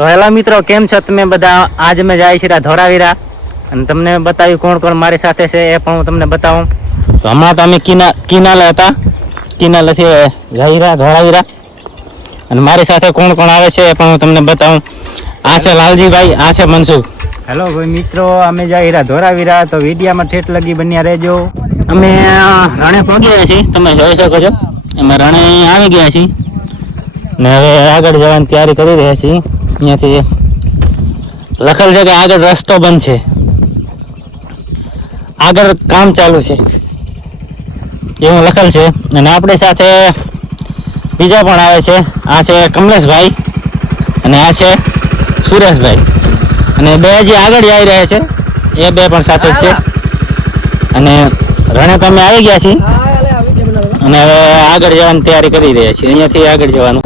તો હેલો મિત્રો, કેમ છો તમે બધા? આજ અમે જાય છીએ ધોળાવીરા અને તમને બતાવ્યું કોણ કોણ મારી સાથે છે એ પણ હું તમને બતાવું. તો હમણાં તો અમે કિનાલે હતા, કિનાલેથી જઈરા ધોળાવીરા અને મારી સાથે કોણ કોણ આવે છે એ પણ હું તમને બતાવું. આ છે લાલજીભાઈ, આ છે મનસુખ. હેલો ભાઈ મિત્રો, અમે જઈરા ધોળાવીરા, તો વિડીયામાં ઠેઠ લગી બન્યા રહેજો. અમે રણે પહોંચ્યા છીએ, તમે જોઈ શકો છો. અમે રણે આવી ગયા છીએ ને હવે આગળ જવાની તૈયારી કરી રહ્યા છીએ. અહીંયાથી લખેલ છે કે આગળ રસ્તો બંધ છે, આગળ કામ ચાલુ છે એવું લખેલ છે. અને આપણી સાથે બીજા પણ આવે છે. આ છે કમલેશભાઈ અને આ છે સુરેશભાઈ, અને બે જે આગળ જઈ રહ્યા છે એ બે પણ સાથે જ છે. અને રણે તમે આવી ગયા છીએ અને હવે આગળ જવાની તૈયારી કરી રહ્યા છીએ. અહીંયાથી આગળ જવાનું.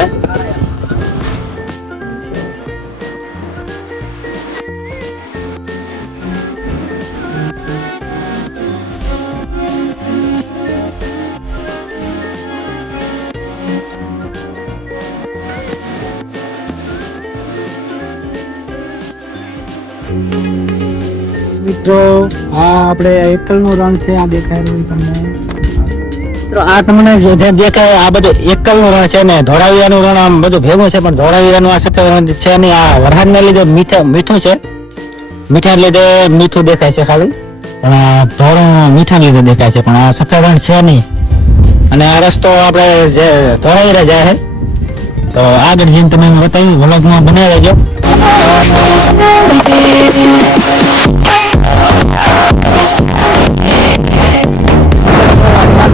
મિત્રો આ આપણે એકલનું રણ છે, આ દેખાય રહ્યું તમને. મિત્રો આ તમને જે દેખાય આ બધું એકલનું રણ છે ને ધોળાવીરાનું રણ આમ બધું ભેગું છે, પણ ધોળાવીરાનું આ સફેદ રણ છે નહીં. આ વરસાદને લીધે મીઠું છે, મીઠાને લીધે મીઠું દેખાય છે ખાલી, પણ આ ધોળું મીઠાને લીધે દેખાય છે, પણ આ સફેદ રણ છે નહીં. અને આ રસ્તો આપણે જે ધોળાવીરા જાય છે, તો આગળ જઈને તમે બતાવી વ્લોગમાં બનાવી લેજો.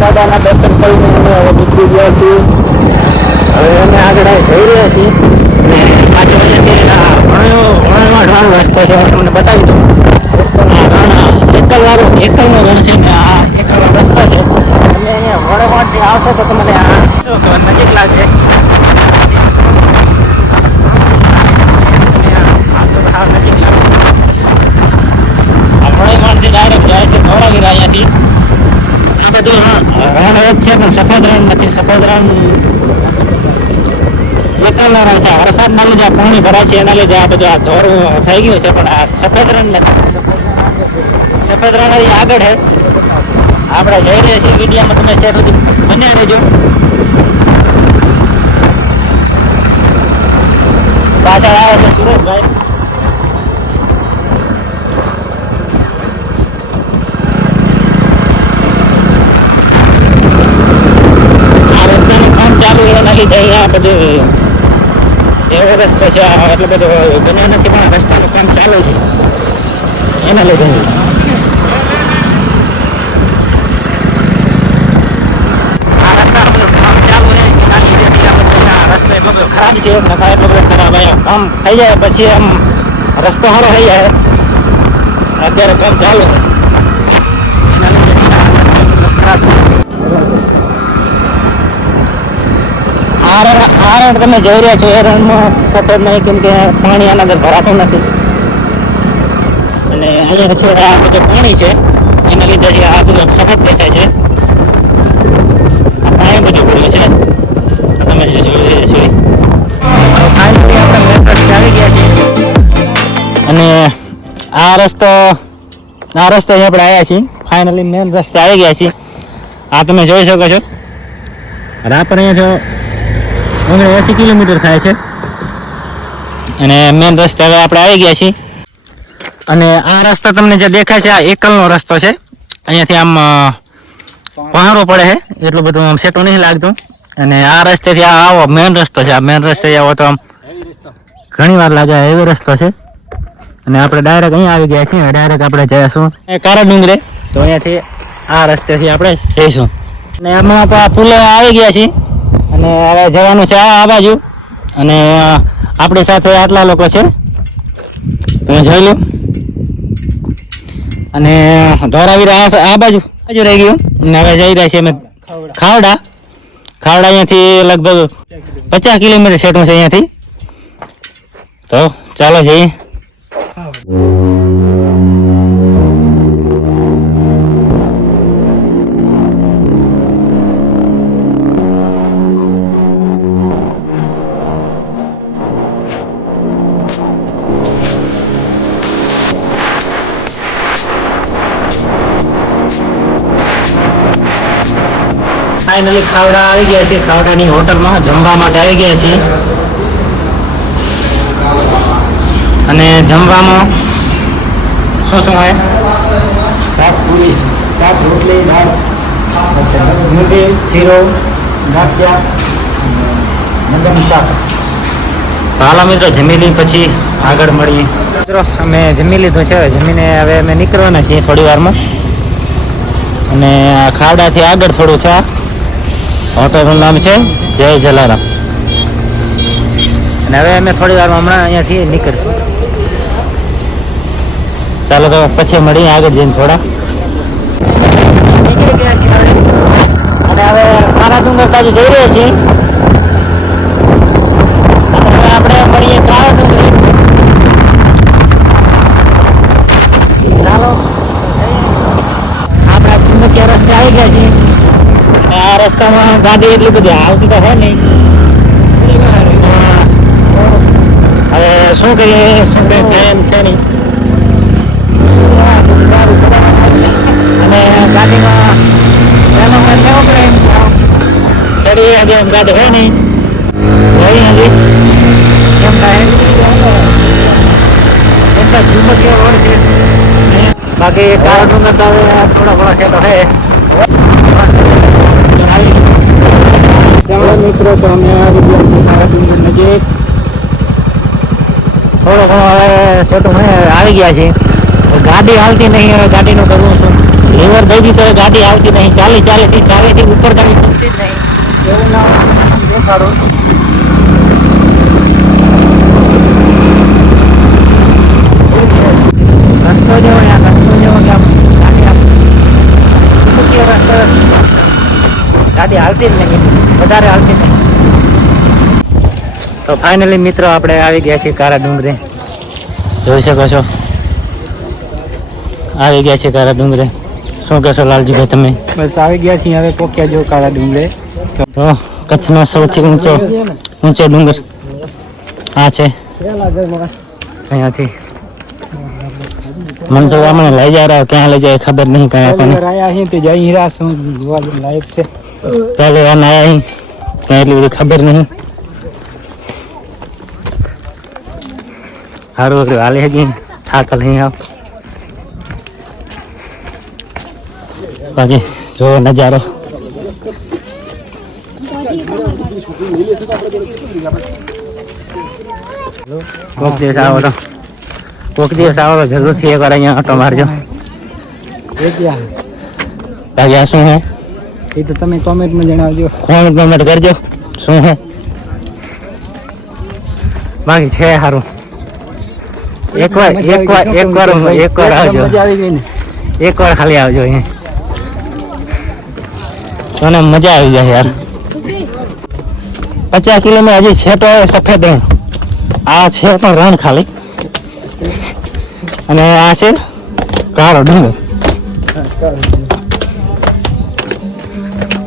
દાદાના દર્શન કરીને અમે હવે નીકળી ગયા છીએ. હવે અમે આગળ જઈ રહ્યા છીએ. પાછળ ઢાળો રસ્તો છે, હું તમને બતાવી દઉં. એકલનો રણ છે ને આ એકલનો રસ્તો છે. તમે અહીંયા વડવાડથી આવશો તો તમને આ નજીક લાગશે. ડાયરેક્ટ જાય છે ધોળાવીરા અહીંયાથી. આ બધું રણ જ છે પણ સફેદ રણ નથી. સફેદ રણ એકલનો રણ છે. વરસાદના લીધે પાણી ભરાય છે, એના લીધે આ બધું આ ધોળું થઈ ગયું છે, પણ આ સફેદ રણ નથી. સફેદ રણ અહીં આગળ છે. આપણે જઈ રહ્યા છીએ. વિડીયોમાં તમે શેર સુધી બન્યા રહેજો. પાછળ આવે છે સુરેશભાઈ. ચાલુ એના લીધે અહીંયા બધું એવો રસ્તો છે, એટલે બધું બન્યો નથી, પણ રસ્તાનું કામ ચાલુ છે એના લીધે. આ રસ્તાનું બધું કામ ચાલુ છે એના લીધે રસ્તો એટલો બધો ખરાબ છે. એટલો બધો ખરાબ કામ થઈ જાય પછી આમ રસ્તો સારો થઈ જાય. અત્યારે કામ ચાલુ એના લીધે ખરાબ. આ રણ તમે જોઈ રહ્યા છો, એ રણમાં સફેદ નહીં, કેમ કે પાણી આના અંદર ભરાતું નથી. અને અહીંયા છે આ બધું પાણી છે, એના લીધે આ બધું સફેદ દેખાય છે. આ પાણી બધું પડ્યું છે, તમે જે જોઈ રહ્યા છો. ફાઇનલી આપણે મેન રસ્તે આવી ગયા છીએ અને આ રસ્તે આપણે આવ્યા છીએ. ફાઇનલી મેન રસ્તે આવી ગયા છીએ. આ તમે જોઈ શકો છો. રાપર અહીંયા 80 કિલોમીટર થાય છે અને મેન રસ્તે હવે આપણે આવી ગયા છીએ. અને આ રસ્તો તમને જે દેખાય છે આ એકલનો રસ્તો છે. અહીંયાથી આમ પહાડો પડે છે, એટલું બધું આમ સેટું નહીં લાગતું. અને આ રસ્તેથી આવો મેન રસ્તો છે. આ મેન રસ્તે આવો તો આમ ઘણી વાર લાગે એવો રસ્તો છે. અને આપણે ડાયરેક્ટ અહીંયા આવી ગયા છીએ. ડાયરેક્ટ આપણે જઈશું કારા ડુંગરે, તો અહીંયાથી આ રસ્તેથી આપણે જઈશું. અને હમણાં તો આ પુલે આવી ગયા છીએ અને હવે જવાનું છે આ બાજુ. અને આપણી સાથે આટલા લોકો છે, તમે જોઈ લો. અને ધોળાવીરા આ બાજુ રહી ગયું. અને હવે જઈ રહ્યા છીએ અમે ખાવડા. અહીંયાથી લગભગ 50 કિલોમીટર સેટું છે અહીંયાથી. તો ચાલો જઈએ. ફાઇનલી ખાવડા આવી ગયા છે. ખાવડાની હોટલમાં જમવા માટે આવી ગયા છીએ. અને જમવામાં શું શું હોય? શાક પૂરી, શાક રોટલી, દાળ, મૂંગી, શીરો, ગાંઠિયા, મગનું શાક. તો હાલો મિત્રો જમી લઈ પછી આગળ મળીએ. મિત્રો અમે જમી લીધું છે. જમીને હવે અમે નીકળવાના છીએ થોડી વારમાં. અને આ ખાવડાથી આગળ થોડું છે. હોટલનું નામ છે જય જલારામ. અને હવે અમે થોડી વારમાં હમણાં અહીંયાથી નીકળશું. ચાલો તો પછી મળીએ આગળ જઈને થોડા. નીકળી ગયા છીએ અને હવે કાળા ડુંગર બાજુ જઈ રહ્યા છીએ. અને હવે આપણે મળીએ કાળા ડુંગર. ચાલો આપણા ચુંબકીય રસ્તે આવી ગયા છીએ. આ રસ્તામાં ગાડી એટલી બધી આવતી તો હોય નહીં. હવે શું કરીએ, શું કંઈ થાય એમ છે નહીં. અને ગાડીમાં લેવો પડે એમ છે. ચડી હજી એમ ગાડી હોય નહીં. જોઈ હજી એમ થાય એટલા ચુંબકીય રોડ છે. બાકી કાળો ડુંગર તો હવે થોડા ઘણા છે તો હે. મિત્રો તો અમે આવી ગયા છીએ કાળા ડુંગર નજીક. થોડો ઘણો હવે સેટું આવી ગયા છે. ગાડી હાલતી નહીં. હવે ગાડીનું કરવું શું? લીવર દઈ દીધું તો ગાડી આવતી નહીં. ચાલીથી ઉપર ગાડી પહોંચતી જ નહીં. એવું ના દેખાડું. રસ્તો જેવો કે આમ ગાડી રસ્તો ગાડી હાલતી જ નહીં. વધારે હાલતી નહીં. તો ફાઇનલી મિત્રો આપણે આવી ગયા છીએ કાળા ડુંગરે. જોઈ શકો છો આવી ગયા છે કાળા ડુંગરે. શું કહેશો લાલજીભાઈ તમે? બસ આવી ગયા છીએ હવે પોક્યા જો કાળા ડુંગરે. તો કચ્છનો સૌથી ઊંચો ડુંગર આ છે. અહીંયાથી મનસુખ મને લઈ જા રહ્યા. ક્યાં લઈ જાય ખબર નહીં. કઈ આપણને પહેલે વાર આયા અહીં કઈ એટલી બધી ખબર નહીં. સારું હાલે હજી થાકલ અહીં આવ. બાકી જો નજારો કોક દિવસ આવો તો જરૂરથી એકવાર અહીંયા ઓટો મારજો. બાકી આ શું હે એ તો તમે કોમેન્ટમાં જણાવજો. કોમેન્ટ કરજો શું હે. બાકી છે સારું. એકવાર આવજો. એકવાર ખાલી આવજો અહીંયા. મને મજા આવી જાય યાર. 50 કિલોમીટર હજી છે તો સફેદ રણ. આ છે પણ રણ ખાલી. અને આ છે કાળો ડુંગર.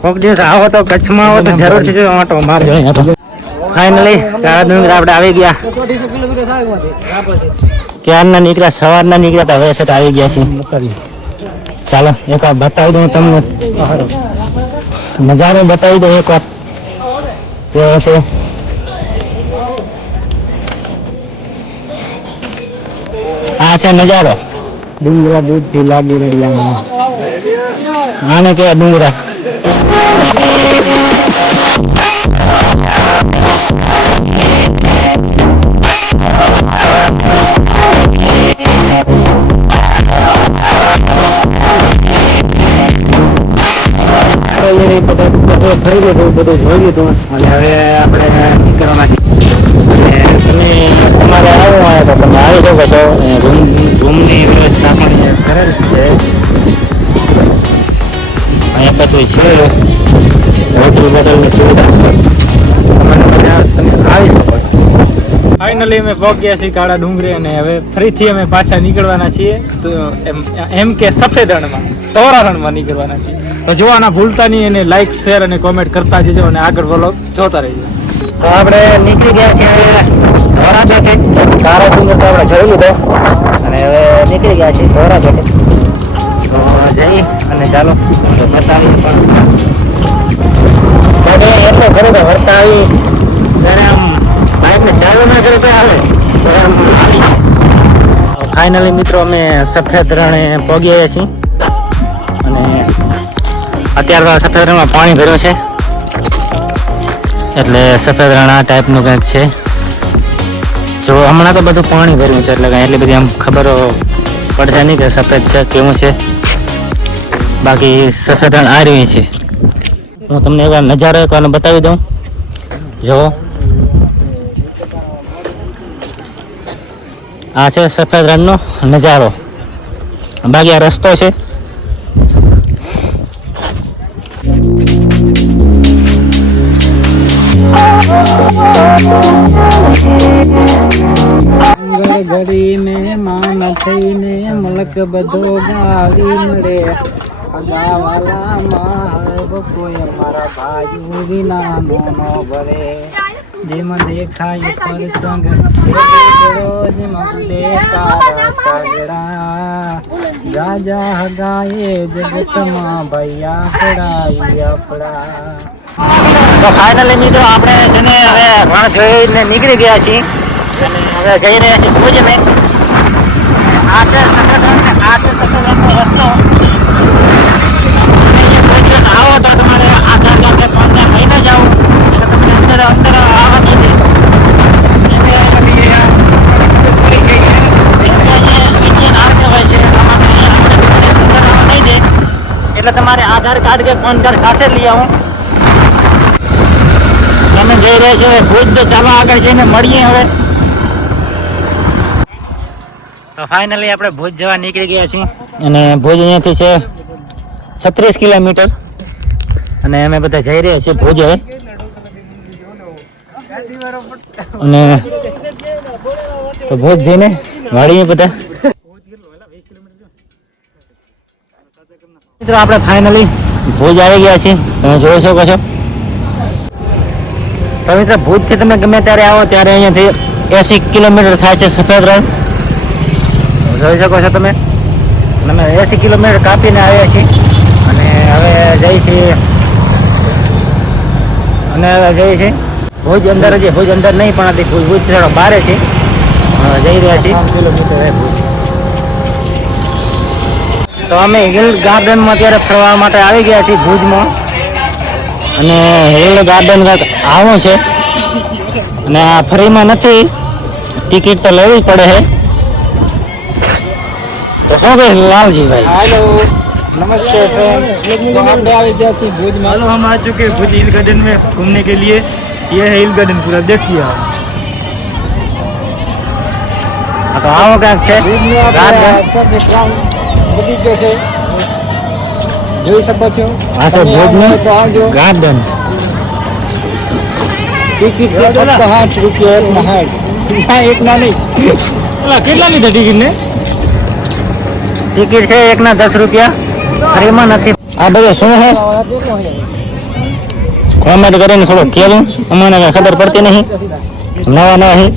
કોઈક દિવસ આવો તો કચ્છમાં આવો તો જરૂરથી ઓટો મારજો અહીંયા તો. ફાઇનલી કાળા ડુંગર આપણે આવી ગયા. ક્યારના નીકળ્યા, સવારના નીકળ્યા તો હવે છે આવી ગયા છીએ. ચાલો એક વાર બતાવી દઉં તમને નજારો. બતાવી દઉં એક વાર કેવો છે. આ છે નજારો. ડુંગરા દૂધથી લાગી રહ્યા. આને કેવા ડુંગરા. થઈ ગયું બધું જોઈ લીધું. અને હવે આપણે નીકળવાના છીએ. તમે તમારે આવવું હોય તો તમે આવી શકો છો. રૂમની વ્યવસ્થા પણ કરેલ છે. અહીંયા બધું છે હોટલ બોટલની સુવિધા. તમે આવી શકો. ફાઇનલી અમે પહોંચ્યા છીએ કાળા ડુંગરે. અને હવે ફરીથી અમે પાછા નીકળવાના છીએ. તો એમ કે સફેદ રણમાં, તોરા રણમાં નીકળવાના છીએ. તો જોવાના ભૂલતા નહીં. અને લાઈક, શેર અને કોમેન્ટ કરતા જજો. અને આગળ વ્લોગ જોતા રહીજો. તો આપણે નીકળી ગયા છીએ ધોરા બેઠે. કાળો ડુંગર તો આપણે જોઈ લીધો. અને હવે નીકળી ગયા છીએ ધોરા બેઠે. તો જઈ અને ચાલો બતાવીએ પણ ગાડી એટલો ખરો કે વળતા આવી ત્યારે આમ બાઇકને ચાલુ ના કરે તો આવે ત્યારે આમ આવી જાય. ફાઇનલી મિત્રો અમે સફેદ રણે પહોંચી ગયા છીએ અને અત્યારે સફેદ રણમાં પાણી ભર્યું છે એટલે સફેદ રણ આ ટાઈપનું કંઈક છે. જો હમણાં તો બધું પાણી ભર્યું છે એટલે કાંઈ એટલી બધી આમ ખબર પડશે નહીં કે સફેદ છે કેવું છે. બાકી સફેદ રણ આ રહ્યું છે. હું તમને એકવાર નજારો એકવાર બતાવી દઉં. જો આ છે સફેદ રણનો નજારો. બાકી આ રસ્તો છે. ઘડી મહેમાન થઈને મલક બધો ગાવી મળે અગાવાલા માં કોઈ અમારા ભાઈ વિના મોનો ભરે જેમાં દેખાય પ્રસંગ રોજ મગલે તારા કાગડા રાજા હગાએ જગતમાં ભૈયા પડાઈ આપડા. તો ફાઇનલી મિત્રો આપણે છે ને હવે રણ જોઈને નીકળી ગયા છીએ અને હવે જઈ રહ્યા છીએ ભુજ. મેં આ છે સફેદ રણ ને આ છે સફેદ રણનો રસ્તો. કોઈ દિવસ આવો તો તમારે આધાર કાર્ડ ફોન લઈને જાઓ એટલે તમને અંદર આવવા નહીં દે. ઇન્ડિયન આર્મી હોય છે નહીં દે એટલે તમારે આધાર કાર્ડ કે ફોન કાર્ડ સાથે લઈ આવો. અમે જઈ રહ્યા છીએ ભુજ. તો ચાલો આગળ જઈને મળીએ હવે. તો ફાઇનલી આપણે ભુજ જવા નીકળી ગયા છીએ અને ભુજ અહીંયાથી છે 36 કિલોમીટર અને અમે બધા જઈ રહ્યા છીએ ભુજ હવે. અને તો ભુજ જઈને વાળીએ બધા. મિત્રો આપણે ફાઇનલી ભુજ આવી ગયા છીએ. તમે જોઈ શકો છો. તો મિત્રો ભુજથી તમે ગમે ત્યારે આવો ત્યારે અહીંયાથી 80 કિલોમીટર થાય છે સફેદ રણ. જોઈ શકો છો તમે. અમે 80 કિલોમીટર કાપીને આવ્યા છીએ અને હવે જઈએ છીએ ભુજ અંદર. હજી ભુજ અંદર નહીં પણ ભુજ થોડો બહાર છે. જઈ રહ્યા છીએ કિલોમીટર. તો અમે હિલ ગાર્ડનમાં અત્યારે ફરવા માટે આવી ગયા છીએ ભુજમાં. અને હિલ ગાર્ડન કાંઈક આવું છે અને આ ફ્રીમાં નથી, ટિકિટ તો લેવી જ પડે છે. तो શું કહે लालजी भाई? हेलो नमस्ते फ्रेंड. तो हम आ गए थे भुज में. हेलो हम आ चुके हैं भुज हिल गार्डन में घूमने के लिए. ये है हिल गार्डन पूरा देखिए आप. तो आओ क्या છે બગીચો છે જોઈ શકો છો. આ છે ભુજનું તો આવજો. ગાર્ડન. ટિકિટ ફક્ત 60 રૂપિયા એક ના 60 એક ના નહીં. કેટલા લીધા ટિકિટ ને? ટિકિટ છે એકના 10 રૂપિયા, ફ્રીમાં નથી. આ બધું શું છે કોમેન્ટ કરીને થોડું કહેવું, અમને કઈ ખબર પડતી નહીં. નવા નહીં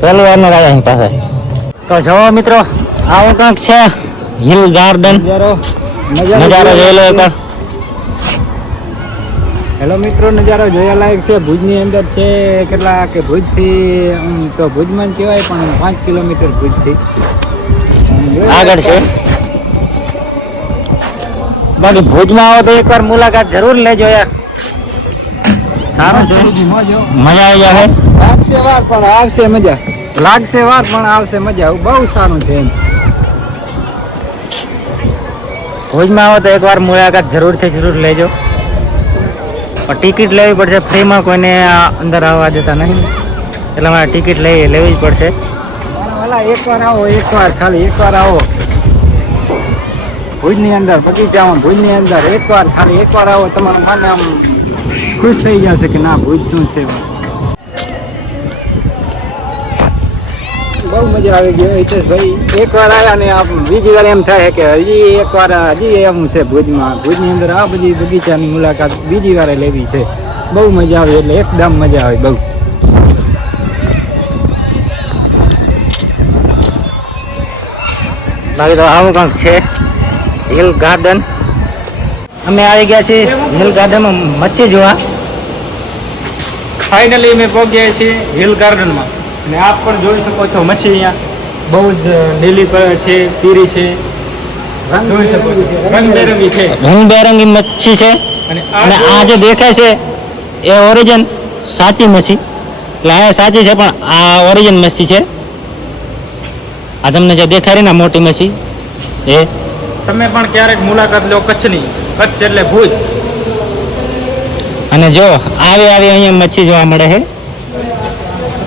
પહેલી વાર નો રાજા પાસે. તો જો મિત્રો આવું કંઈક છે હિલ ગાર્ડન. નજારો જોઈ લો એકવાર. હેલો મિત્રો, નજારો જોયા લાયક છે. ભુજની અંદર છે કેટલા કે ભુજથી તો ભુજમાં જ કહેવાય પણ 5 કિલોમીટર ભુજથી આગળ છે. બાકી ભુજમાં આવો તો એકવાર મુલાકાત જરૂર લેજો યાર. સારું છે, મજા આવી જાય. લાગશે વાર પણ આવશે મજા. લાગશે વાર પણ આવશે મજા. બહુ સારું છે એમ. ભુજમાં આવો તો એકવાર મુલાકાત જરૂર લેજો. પણ ટિકિટ લેવી પડશે. ફ્રીમાં કોઈને અંદર આવવા દેતા નહીં એટલે મારે ટિકિટ લેવી જ પડશે. એકવાર આવો, ખાલી એકવાર આવો ભુજની અંદર બગીચામાં. ભુજની અંદર ખાલી એકવાર આવો, તમારા મન આમ ખુશ થઈ જશે કે ના ભુજ શું છે. બહુ મજા આવી ગઈ હિતેશભાઈ. એકવાર આવ્યા ને બીજી વાર એમ થાય કે હજી એમ છે ભુજની અંદર આ બધી બગીચાની મુલાકાત બીજી વાર લેવી છે. બહુ મજા આવી, એટલે એકદમ મજા આવી બહુ. બાકી તો આવું કંઈક છે હિલ ગાર્ડન. અમે આવી ગયા છીએ હિલ ગાર્ડનમાં મચ્છી જોવા. ફાઇનલી અમે પહોંચ્યા છીએ હિલ ગાર્ડનમાં અને આપ પણ જોઈ શકો છો મચ્છી અહીંયા બહુ જ લીલી છે, પીરી છે, જોઈ શકો છો રંગબેરંગી છે. રંગબેરંગી મચ્છી છે અને અને આ જે દેખાય છે એ ઓરિજિન સાચી મચ્છી, એટલે આ સાચી છે પણ આ ઓરિજિન મચ્છી છે. આ તમને જે દેખાડી ને મોટી મચ્છી એ. તમે પણ ક્યારેક મુલાકાત લો કચ્છની. કચ્છ એટલે ભુજ. અને જો આવી અહીંયા મચ્છી જોવા મળે છે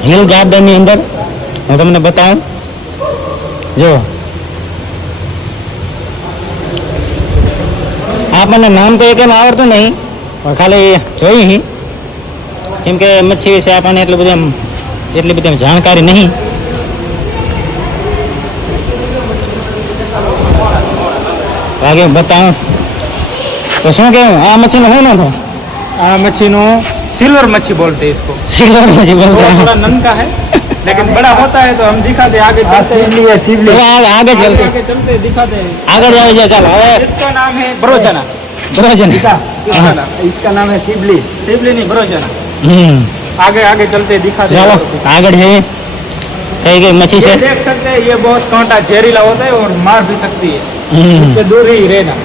હિલ ગાર્ડન ની અંદર. હું તમને બતાવું, જો આપણને નામ તો એક એમ આવડતું નહીં પણ ખાલી જોઈ કેમ કે મચ્છી વિશે આપણને એટલી બધી જાણકારી નહીં. બાકી બતાવું તો શું કેવું, આ મચ્છીનો શું નામ है? આ મच्छीनो सिल्वर मच्छी बोलते हैं इसको. सिल्वर मच्छी बोलते हैं. थोड़ा ननका है लेकिन बड़ा होता है तो हम दिखाते हैं आगे चलते आगे चलते आगे चलते दिखाते हैं. आगे जाओ चलो. इसका नाम है ब्रोचना. इसका नाम है सिबली. सिबली नहीं ब्रोचना. आगे आगे चलते दिखाते चलो आगे है कई कई मच्छी ये से देख सकते हैं ये बहुत कांटा जहरीला होता है और मार भी सकती है. इससे दूर ही रहना.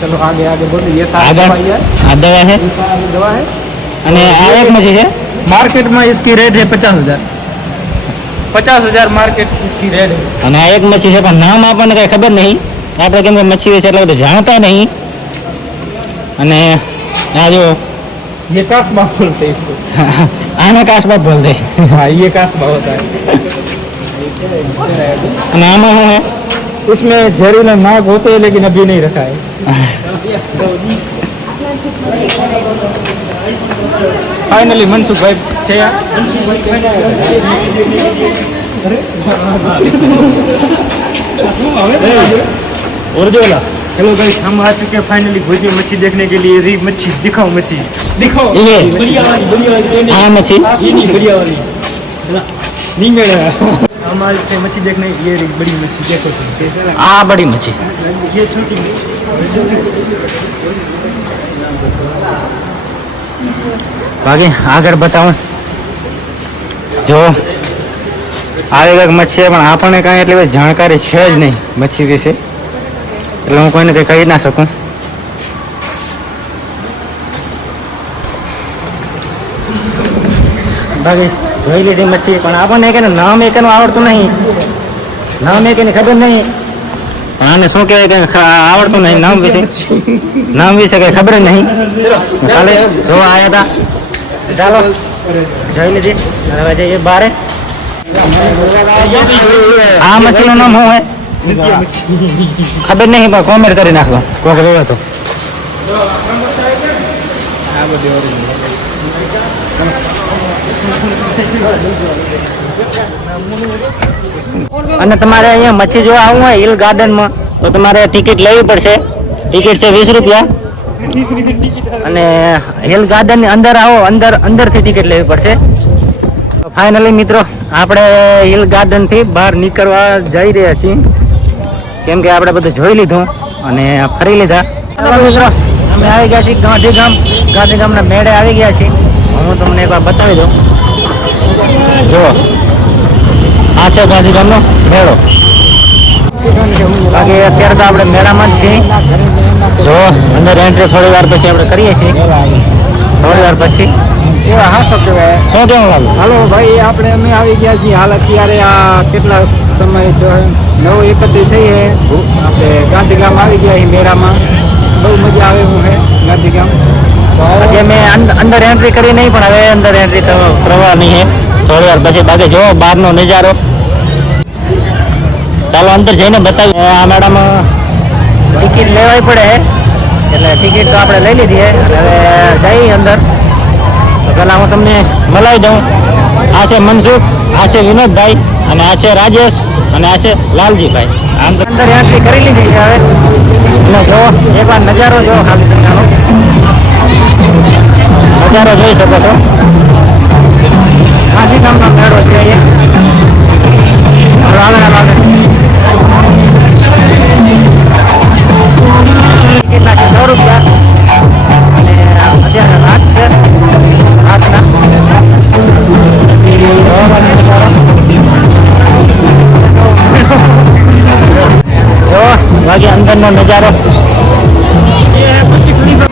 चलो आगे आगे बोलिए. ये सारी आगे दवाई है. आ दवा है ये सारी दवा है. અને આ એક મચ્છી છે. मार्केट में इसकी रेट है 50,000. 50,000 मार्केट इसकी रेट है. અને આ એક મચ્છી છે પણ નામ આપણને કઈ ખબર નહીં. આપણે કેમ કે મચ્છી વિશે એટલું બધું જાણતા નહીં. અને આ જો ये कासबा बोलते हैं इसको. આને કાસબાદ બોલते. हाँ ये कासबा होता है. અને આમાં શું है? उसमें जहरीला नाग होते हैं लेकिन अभी नहीं रखा है. फाइनली मनसुख भाई છે આ. और हेलो गाइस, हम आ चुके हैं फाइनली भुज में मच्छी देखने के लिए. री मच्छी दिखाओ, मच्छी दिखाओ. ये बढ़िया वाली આ मच्छी ये नहीं बढ़िया वाली नहीं मेरा. हम आ चुके हैं मच्छी देखने. ये री बड़ी मच्छी देखो तुम. આ બડી મચ્છી. ये छोटी. બાકી આગળ બતાવું જો આવી કંઈક મચ્છી છે પણ આપણને કાંઈ એટલી બધી જાણકારી છે જ નહીં મચ્છી વિશે, એટલે હું કોઈને કંઈ કહી ના શકું. બાકી જોઈ લીધી મચ્છી પણ આપણને એક એનું નામ એક એનું આવડતું નહીં. નામ એક એની ખબર નહીં પણ આને શું કહેવાય કંઈ આવડતું નહીં. નામ વિશે કંઈ ખબર જ નહીં. કાલે જોવા આવ્યા હતા, ચાલો જોઈ લીધી. હવે જઈએ બારે. આ મચ્છીનું નામ શું હોય ખબર નહીં પણ કોમેન્ટ કરી નાખો કોક જોવે તો. અને તમારે અહીંયા મચ્છી જોવા આવવું હોય હિલ ગાર્ડનમાં તો તમારે ટિકિટ લેવી પડશે. ટિકિટ છે 20 રૂપિયા. અને હિલ ગાર્ડનની અંદર આવો, અંદરથી ટિકિટ લેવી પડશે. ફાઇનલી મિત્રો આપણે હિલ ગાર્ડનથી બહાર નીકળવા જઈ રહ્યા છીએ કેમ કે આપણે બધું જોઈ લીધું અને ફરી લીધા. મિત્રો અમે આવી ગયા છીએ ગાંધીગામના મેળે આવી ગયા છીએ. હું તમને એકવાર બતાવી દઉં. જો આ છે ગાંધીગામનો મેળો. બાકી અત્યારે તો આપણે મેળામાં જ છીએ. જો અંદર એન્ટ્રી થોડી વાર પછી આપણે કરીએ છીએ. થોડી વાર પછી એવા હાસો કહેવાય. શું કેવું લાગે? હાલો ભાઈ, આપણે અમે આવી ગયા છીએ. હાલ અત્યારે આ કેટલા સમય છે, 9:31 થઈ છે. આપણે ગાંધીગામ આવી ગયા છીએ મેળામાં. બહુ મજા આવે એવું છે ગાંધીગામ. હજી અમે અંદર એન્ટ્રી કરી નહીં પણ હવે અંદર એન્ટ્રી કરવાની છે થોડી વાર પછી. બાકી જો બહારનો નજારો ચાલો અંદર જઈને બતાવી. આ મેળામાં ટિકિટ લેવાય પડે એટલે ટિકિટ તો આપણે લઈ લીધી છે. હવે જઈ અંદર તો પહેલાં હું તમને મલાવી દઉં. આ છે મનસુખ, આ છે વિનોદભાઈ અને આ છે રાજેશ અને આ છે લાલજીભાઈ. આમ તો અંદર એન્ટ્રી કરી લીધી છે હવે. એટલે જો એકવાર નજારો જો ખાલી તમે આનો નજારો જોઈ શકો છો. ગાંધીધામનો મેળો છે અહીંયા. કેટલા છે? 100 રૂપિયા. નો નજારો ये है बुर्ज खलीफा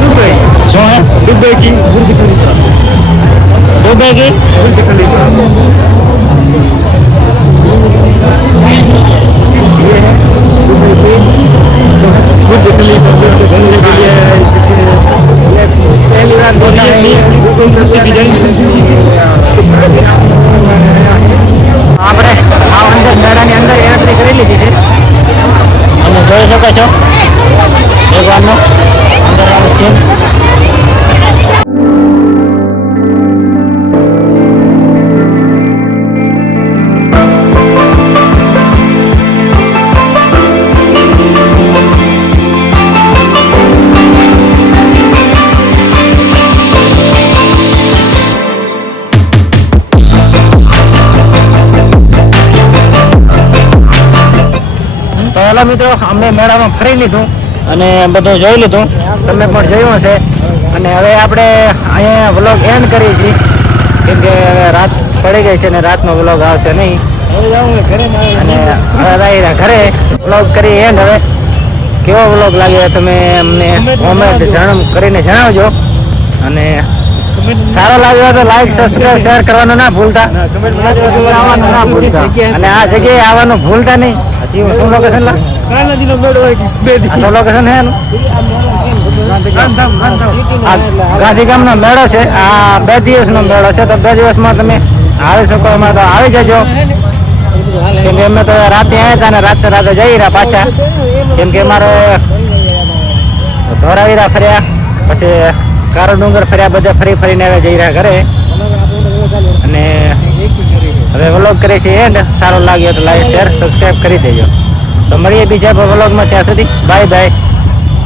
दुबई શું હે दुबई की बुर्ज खलीफा દુબઈ કી बुर्ज खलीफा ये है दुबई की बुर्ज खलीफा बुर्ज खलीफा ये पहली बार देखा है આપણે આ અંદર મેળાની અંદર એન્ટ્રી કરી લીધી છે તમે જોઈ શકો છો એક વારનો અંદરનો સીન તો હેલો મિત્રો અમે મેળામાં ફરી લીધું અને બધું જોઈ લીધું તમે પણ જોયું હશે અને હવે આપણે અહીંયા વ્લોગ એન્ડ કરીએ છીએ કેમ કે હવે રાત પડી ગઈ છે અને રાતનો વ્લોગ આવશે નહીં અને હવે રહ્યા ઘરે વ્લોગ કરી એન્ડ હવે કેવો વ્લોગ લાગ્યો તમે અમને કોમેન્ટ કરીને જણાવજો અને સારો લાગ્યો તો લાઈક સબસ્ક્રાઇબ શેર કરવાનું ના ભૂલતા આવવાનું ના ભૂલતા અને આ જગ્યાએ આવવાનું ભૂલતા નહીં હજી શું લોકેશન લા નદીનો મેળો હોય બે આ શું લોકેશન હે એનું આ ગાંધીગામનો મેળો છે આ 2 દિવસનો મેળો છે તો 2 દિવસમાં તમે આવી શકો એમાં તો આવી જજો કેમ કે અમે તો રાતે આવ્યા હતા અને રાતે જઈ રહ્યા પાછા કેમ કે અમારે ધોરાવીરા ફર્યા પછી કારો ડુંગર ફર્યા બધા ફરીને હવે જઈ રહ્યા ઘરે અને હવે વ્લોગ કરે છે એન્ડ સારો લાગ્યો તો લાઈક શેર સબસ્ક્રાઈબ કરી દેજો તો મળીએ બીજા વ્લોગમાં ત્યાં સુધી બાય બાય